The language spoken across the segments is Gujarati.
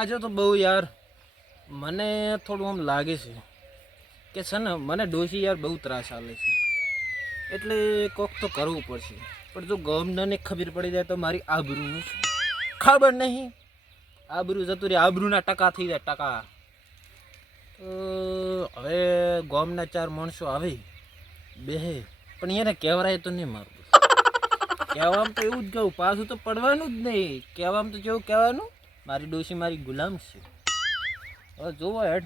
આજે તો બહુ યાર મને થોડું આમ લાગે છે કે ને મને ડોશી યાર બહુ ત્રાસ આલે છે. એટલે કોક તો કરવું પડશે. પણ જો ગમને ખબર પડી જાય તો મારી આબરૂનું શું ખબર નહીં. આબરૂ જતું રે, આબરૂના ટકા થઈ જાય ટકા. તો હવે ગામના 4 માણસો આવે બેહે, પણ એને કહેવરાય તો નહીં મારું. કહેવામાં તો એવું જ કહું, પાછું તો પડવાનું જ નહીં. કહેવામાં તો જેવું કહેવાનું, મારી ડોશી મારી ગુલામ છે. હવે જોવો હેડ.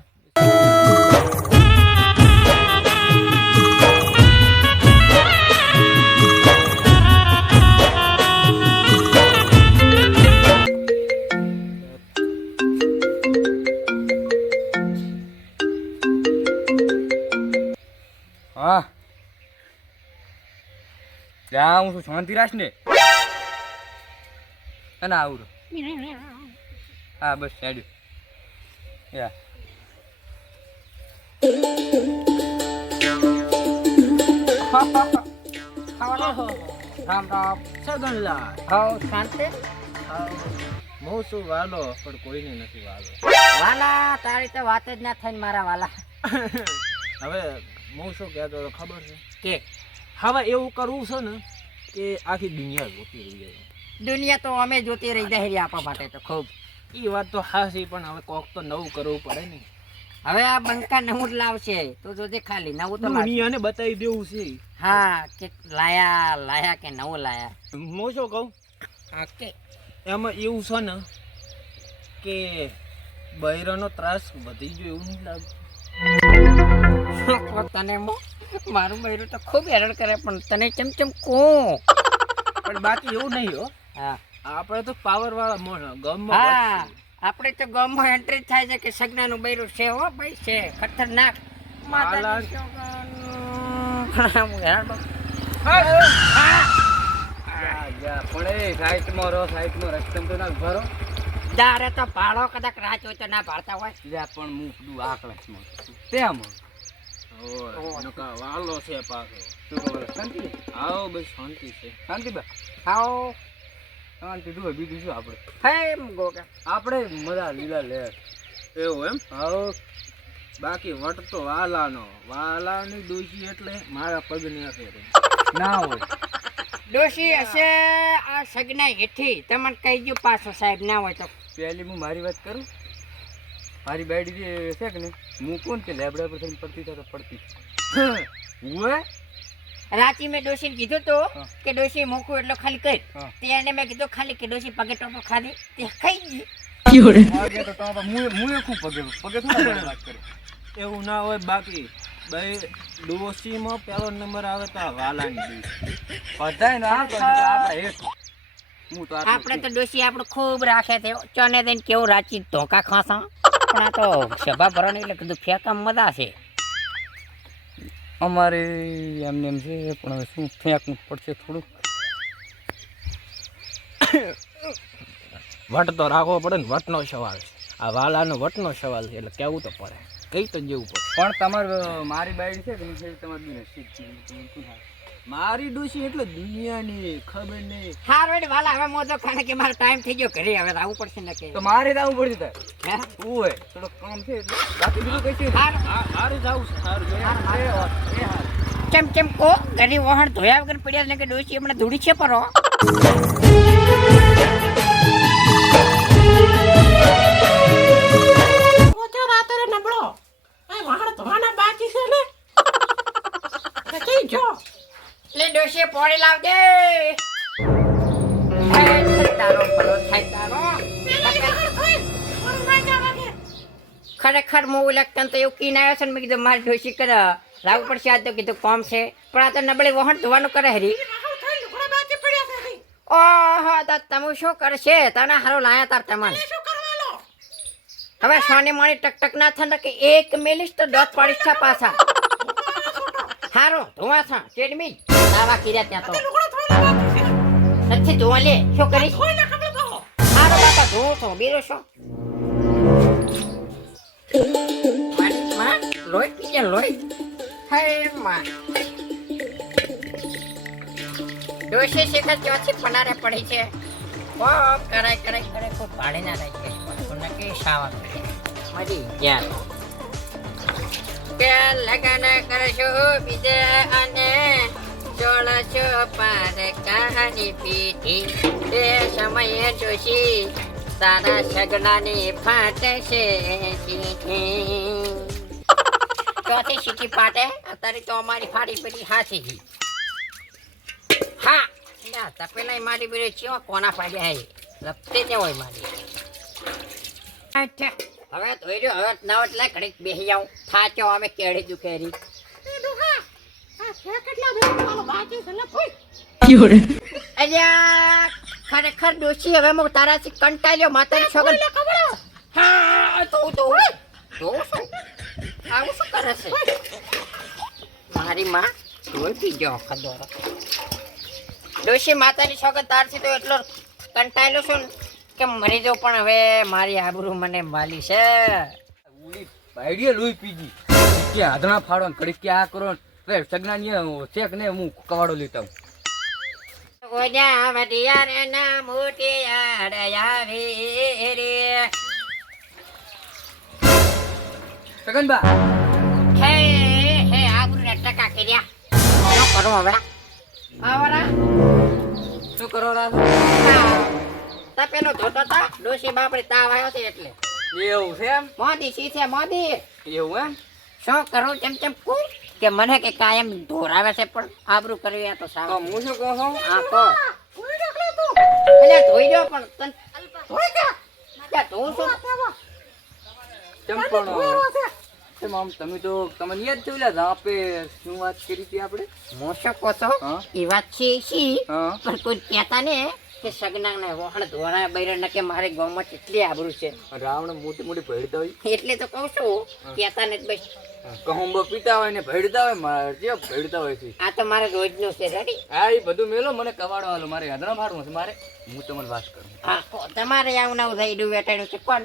હા ત્યાં હું છું શાંતિ રાખ ને અને આવું હા બસ સાઈડ યા રામ રામ સગનલાલ હવ શાંતિ હું શું વાલો, પણ કોઈને નથી વાલો. વાલા તારી તો વાત જ ના થાય ને મારા વાલા. હવે હું શું કહેતો હતો ખબર છે કે હવે એવું કરવું છે ને કે આખી દુનિયા જોતી રહી જાય. દુનિયા તો અમે જોતી રહી જાય આપણા માટે તો ખૂબ. એ વાત તો હાસી, પણ હવે કોક તો નવું કરવું પડે ને. હવે આ બંકા નવું જ લાવશે તો જોજે ખાલી નવું તો લાવશે. દુનિયાને બતાવી દેવું છે. હા કે લાયા કે નવું લાયા. હું શું કહું, હા કે એમાં એવું છે ને કે બૈરાનો ત્રાસ વધી ગયો એવું નહીં લાગતું. તને મારું બૈરું તો ખૂબ હેરાન કરે, પણ તને ચમચમ કો. પણ બાકી એવું નહીં હો. હા આપણે તો પાવર વાળા મોણ હા ગામમાં આપણે તો ગામમાં એન્ટ્રી થાય છે કે સગનાનું બૈરું છે હો ભાઈ, છે ખતરનાક. માતાજી છોકરાનું. પડે સાઈડમાં રહો, સાઈડમાં રસ્તમ તો ના ઉભા રહો. દારે તો ભાડો કદાચ રાત હોય તો ના ભાડતા હોય. લ્યા પણ હું બધું આકળાસમાં તેમ વાલો છે પાછો. શું ખબર શાંતિ આવો બસ શાંતિ છે. શાંતિ બા આવો શાંતિ શું હોય બીજું શું આપણે હે ગોગા આપણે મજા લીલા લે એવું એમ. આવો બાકી વટ તો વાલાની ડોશી એટલે મારા પગને ફેરે ના હોય ડોશી હશે આ સગના હેઠી. તમને કહી ગયું પાછો સાહેબ ના હોય તો. પહેલી હું મારી વાત કરું, મારી બાયડી જે છે કે ને હું કોણ કે લેબડા પર થઈને પડતી તો પડતી હું રાતી મેં ડોશીને કીધું તો હા. કે ડોશી મૂકું એટલો ખાલી કર. હા. તેને મેં કીધું ખાલી કે ડોશી પગે ટોપો ખાધી તે ખાઈ ગઈ. આગે તો તો મુએ ખૂબ પગે થોડા વાત કરે એવું ના હોય. બાકી ભાઈ ડોશીમાં પહેલો નંબર આવે તો આ વાલાની ડોશી. બધાય ના આપણે હેઠ હું તો આપણે તો ડોશી આપણું ખૂબ રાખે છે. ચોને દઈને કેવું રાચી ધોકા ખાસા. પણ આ તો સભા ભરવાની એટલે કીધું ફેંકા મજા છે. અમારે એમને એમ છે, પણ હવે શું ફેંકવું પડશે થોડુંક. વટ તો રાખવો પડે ને, વટનો સવાલ છે. આ વાલાનો વટનો સવાલ છે એટલે કહેવું તો પડે, કઈ તો જેવું પડે. પણ તમારે મારી બાયડી છે કે નહીં તમારી બી નસીબ છે. મારી ડોશી એટલે દુનિયાની ખબર નહીં. હારો એટલે વાલા હવે મોજો ખાને કે મારો ટાઈમ થઈ ગયો ઘરે, હવે આવવું પડશે ને કે તો મારે જ આવવું પડશે તારે હે? ઓય થોડુંક કામ છે એટલે બાકી બીજું કઈ છે હારું. મારે જવું છે. સારું કેમ કો ઘરે વહાણ ધોયા વગર પડ્યા ને કે ડોશી હમણાં ધૂળી છે પરો. લે ડોશી પોણી લાવ દે. તારો ભલો થાય તારો. ખરેખર હું લખતા તો એવું કીને આવ્યો છે ને મેં કીધું મારી ડોશી કરે લાવવું પડશે. આજ તો કીધું કોમ છે, પણ આ તો નબળી વહણ ધોવાનું કરે હરી. ઓહો તો તમે શું કરશે? તને હારો લાયા તાર તમને. હવે સોની મોની ટક ના થાય કે એક મેલીશ તો દોત પાડીશ છે પાછા. હારો ધોવા છા ચેડમી આવા કીર્યા ત્યાં તો નથી ધોવા. લે શું કરીશ? હારો બાપા ધોવું છો બીરો છો લોહી પી ગયા લોહી. હે માં ડોશી શેખર ચોથી પનારે પડી છે. ખૂબ કરાય ખૂબ ભાડે ના રહી છે. નક્કી સાવા મળી ગયા કે લગન કરશું બીજે અને ચોળશો પાર કહાની પીઠી તે સમયે જોશી તારા સગનાની ફાટે છે ચીઠી ચોથી સીટી પાટે અત્યારે તો અમારી ફાડી પડી હાથી ગઈ હા ના તપેલા મારી બેરે ચેવા કોના પાડ્યા હે લપતે જ હોય મારી અચ્છા હવે ધોઈ રહ્યો હવે નવટ લે ઘડીક બેસી જાઉં થાચો અમે કેળી દુખેરી અલ્યા ખરેખર ડોશી હવે હું તારાથી કંટાળ્યો માતાની છોકરી હા તો શું આવું શું કરે છે મારી માં ધોઈ પીજો ખદોરો ડોશી માતાની છોકરી તારથી તો એટલો કંટાળ્યો છું ને કે મરી જાઉં પણ હવે મારી આબરૂ મને વાલી છે ઉડી બાયડીએ લોહી પીજી કે આધણા ફાડો ને ઘડીક કે આ કરો ને સગનાની શેક ને હું કવાડો લેતા હું ઓજા વડિયા રે ના મોટી યાર આવે રે સગનબા હે હે આબરૂ ને ટકા કર્યા શું કરું હવે આવરા શું કરો રા તા પેલો ધોતો તા ડોશી બાપડી તાવ આવ્યો છે એટલે એવું છે એમ મોદી શીથે મોદી એવું એમ શું કરું ચમ કોઈ કે મને કે કાયમ ધોરાવે છે પણ આબરૂ કરવી આ તો તો સાવ હું શું કહું છું આ તો એટલે ધોઈ રહ્યો પણ તન ધોઈ જા ત્યાં ધોઉં છું કેમ પણ કેમ આમ તમે તો તમને યાદ છે ઓલા આપે શું વાત કરી હતી આપણે હું શું કહો છો હા? એ વાત છે શી હા પણ કોઈ કહેતા ને કે સગના ને વહણ ધોરા બૈરા કે મારે ગામમાં કેટલી આબરૂ છે રાવણ મોટી મોટી ભેડતા હોય એટલે તો કહું છું કહેતા ને બસ કહુંબો પીતા હોય ને ભેડતા હોય મારે જે ભેડતા હોય છે આ તો મારે રોજનું છે રેડી હા એ બધું મેલો મને કવાડો હાલો મારે યાદના ફાડવું છે મારે હું તમને વાત કરું હા તમારે આવું નવું થઈ ડું વેટાણું છે પણ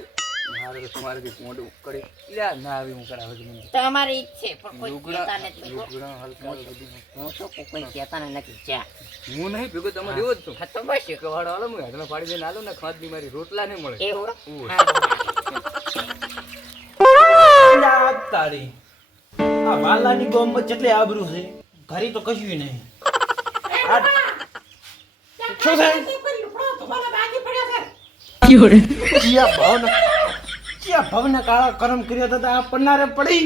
મારે તો તમારે મોઢું ઉકળી લ્યા ના આવી હું કરાવે છે મને તમારી ઈચ્છ છે પણ કોઈ લુગડા કહેતા નથી લુગડા હલકા બધું હું શું કહું, કોઈ કહેતા નથી જા હું નહીં ભેગો તમારે એવો જ છું હા તો બસ કવાડો હાલો હું યાદના ફાડી દઈને હાલો ને ખાંડની મારી રોટલા નહીં મળે એવું ઉવ્વ. હા. તારી આ વાલાની ગોમમાં કેટલી આબરૂ છે ઘરી તો કશું નહીં આ શું થાય ચિયા ભાવના કાળા કરમ કર્યા હતા આ પન્નારે પડી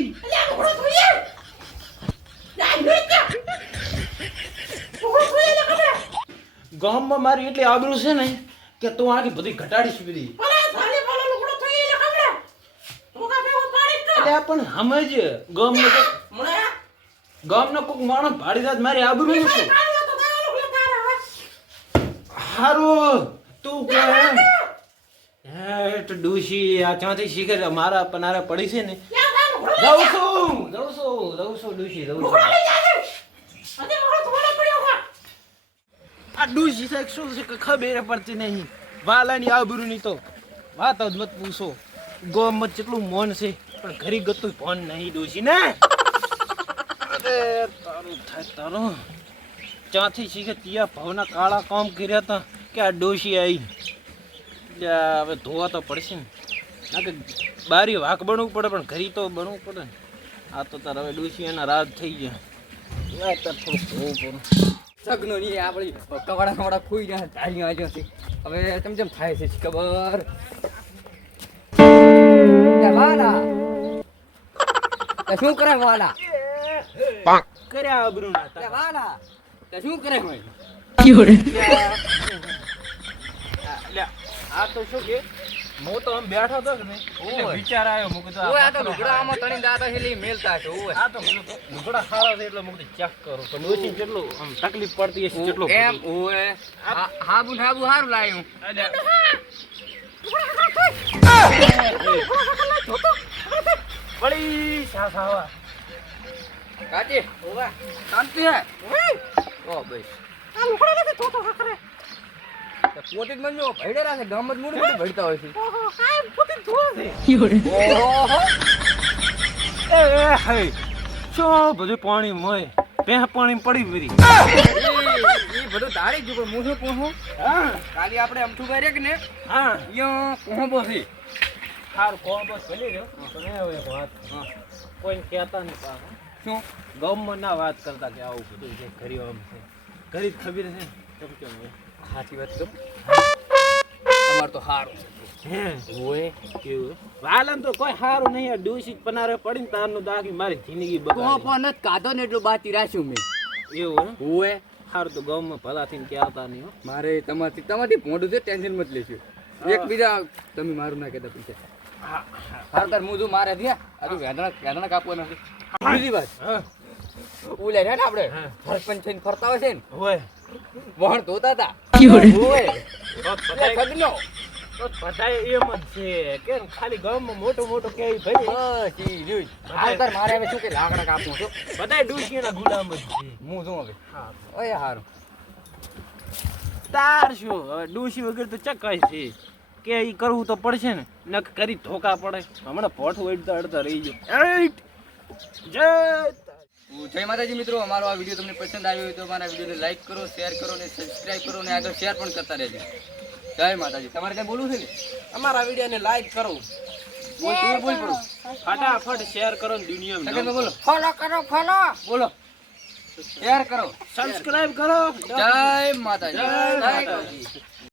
ગામમાં મારી એટલી આબરૂ છે ને કે તું આખી બધી ઘટાડીશ બધી એટલે આ પણ સમજ ગામનો કોક માણસ ભાડી જાત મારી આબરૂ છે હારું તું કે એમ હે તો ડૂસી આ ક્યાંથી શીખે છે? મારા પનારે પડી છે ને જાઉં છું ડૂસી જાઉં છું આ ડૂસી સાહેબ શું છે કે ખબર પડતી નહીં વાલાની આબરૂની તો વાત જ મત પૂછો ગામમાં કેટલું મોન છે પણ ઘરી ગતું ફોન નહીં ડૂસી ને અરે તારું થાય તારું ત્યાંથી શીખે ત્યાં ભાવના કાળા કામ કર્યા હતા કે આ ડોશી આવી હવે ધોવા તો પડશે ને ના કે બારી વાક બનવું પડે પણ ઘરી તો બનવું પડે ને આ તો તાર હવે ડોશી એના રાજ થઈ ગયા તાર થોડું ધોવું પડે સગનો ની આપણી કવાડા કવાડા ખોઈ ગયા ધારી આવ્યો છે હવે ચમ થાય છે ખબર વાલા શું કરે વાલા કર્યા આબરૂ ના તે વાલા તે શું કરે હોય આ તો શું કે હું તો આમ બેઠો હતો કે નહીં એટલે વિચાર આવ્યો મું કીધું ઓય આ તો લુગડા આમાં તણી દાતા છે લી મેલતા છે ઓય આ તો લુગડા સારા છે એટલે મું કીધું ચેક કરો તો ડોશી કેટલું આમ તકલીફ પડતી હશે કેટલું એમ ઓય હાબુ હારું લાયું પડી સાવા કાચી ઓવા શાંતિ હે ઓ બસ આ લુગડા નથી તો હકરે પોતે જ મનજો ભેડેરા છે ગામ જ મોડ મોડ ભેડતા હોય છે ઓહો કાય પોતે ધોવા છે ઓહો એ હે શું બધું પાણી મોય પે પાણી પડી વરી ઈ બધું તારી જ ઉપર હું શું કહું હા કાલી આપણે અમથુભાઈ રે કે ને હા યો કોહો બોસી હાર કો બસ ભલી રહ્યો પણ હવે એક વાત હા. કોઈને કહેતા નહીં પાછું. શું ગામમાં ના વાત કરતા કે આવું બધું છે ઘરી આમ છે ઘરી જ ખબર છે કેમ કેમ હોય. સાચી વાત કહું તમાર તો હારું હે હોય કેવું વાલન તો કોઈ સારું નહીં આ ડોસી પનારે પડીને તારનું દાખી મારી જિંદગી બગાડી પણ જ કાઢો ને એટલું બાકી રાખ્યું મેં એવું હે હોય સારું તો ગામમાં ભલા થઈને કહેતા નહીં હો. મારે તમારથી મોઢું છે ટેન્શન મત લેશું એકબીજા તમે મારું ના કહેતા પૈસા હાર તાર હું જો મારે થયા આ તો વેદના કાપવાના છે બીજી વાત હા ઓલે છે ને આપણે હા. સરપંચ થઈને ફરતા હોય છે ને હોય વહણ ધોતા હતા હોય તો એટલે સગનો બધાય એમ જ છે કે ખાલી ગામમાં મોટું મોટું કેવી ભાઈ બસ ઈ જોઈ હાલ તાર મારે હવે શું કે લાકડા કાપવું છું બધાય ડોસીના ગુલામ જ છે હું શું હવે હા ઓય હારું તાર શું હવે ડોસી વગર તો ચકાય છે કે ઈ કરવું તો પડશે ને નક કરી ધોકા પડે હમણાં પોઠ વળતા અડતા રહી જાય જય જય માતાજી મિત્રો અમારો આ વિડીયો તમને પસંદ આવ્યો હોય તો અમારા વિડીયોને લાઈક કરો શેર કરો અને સબસ્ક્રાઇબ કરો અને આગળ શેર પણ કરતા રહેજો જય માતાજી તમારે કઈ બોલવું છે ને અમારા વિડીયોને લાઈક કરો બોલ તું બોલ પડું ફટાફટ શેર કરો ને દુનિયામાં સેકન્ડમાં બોલો ફોલો કરો ફોલો બોલો શેર કરો સબસ્ક્રાઇબ કરો જય માતાજી જય માતાજી.